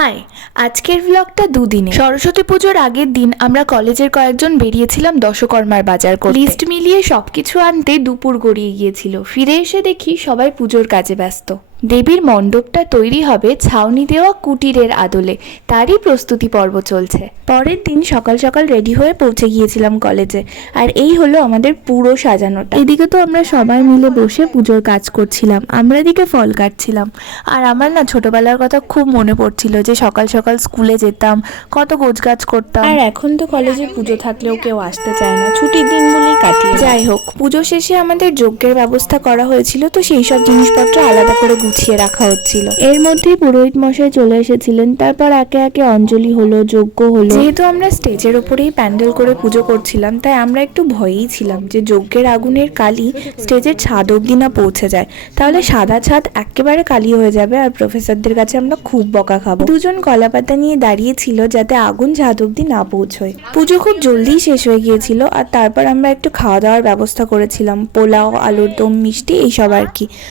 High, আজকের ব্লগটা দুদিনে। সরস্বতী পুজোর আগের দিন আমরা কলেজের কয়েকজন বেরিয়েছিলাম দশকর্মার বাজার করতে। লিস্ট মিলিয়ে সবকিছু আনতে দুপুর গড়িয়ে গিয়েছিল। ফিরে এসে দেখি সবাই পুজোর কাজে ব্যস্ত। দেবীর মণ্ডপটা তৈরি হবে ছাউনি দেওয়া কুটিরের আদলে, তারই প্রস্তুতি পর্ব চলছে। পরের দিন সকাল সকাল রেডি হয়ে পৌঁছে গিয়েছিলাম কলেজে, আর এই হলো আমাদের পুরো সাজানোটা। এদিকে তো আমরা সবাই মিলে বসে পুজোর কাজ করছিলাম, আমরা এদিকে ফল কাটছিলাম। আর আমার না ছোটবেলার কথা খুব মনে পড়ছিল যে সকাল সকাল স্কুলে যেতাম, কত গোছগাছ করতাম। আর এখন তো কলেজে পুজো থাকলেও কেউ আসতে চায় না, ছুটির দিন বলেই কাটিয়ে। যাই হোক, পুজো শেষে আমাদের যজ্ঞের ব্যবস্থা করা হয়েছিল, তো সেই সব জিনিসপত্র আলাদা করে গুছিয়ে রাখা হচ্ছিল। এর মধ্যেই পুরোহিত মশাই চলে এসেছিলেন। তারপর একে একে অঞ্জলি হলো, যজ্ঞ হলো। যেহেতু আমরা স্টেজের ওপরেই প্যান্ডেল করে পুজো করছিলাম, তাই আমরা একটু ভয়েই ছিলাম যে যজ্ঞের আগুনের কালি স্টেজের ছাদ অব্দি না পৌঁছে যায়, তাহলে সাদা ছাদ একেবারে কালি হয়ে যাবে আর প্রফেসরদের কাছে আমরা খুব বকা খাবো। দুজন কলাপাতা নিয়ে দাঁড়িয়েছিল যাতে আগুন ছাদ অব্দি না পৌঁছয়। পুজো খুব জলদি শেষ হয়ে গিয়েছিল, আর তারপর আমরা একটু খাওয়া দাওয়ার ব্যবস্থা করেছিলাম, পোলাও, আলুর দম, মিষ্টি, এইসব আর কি।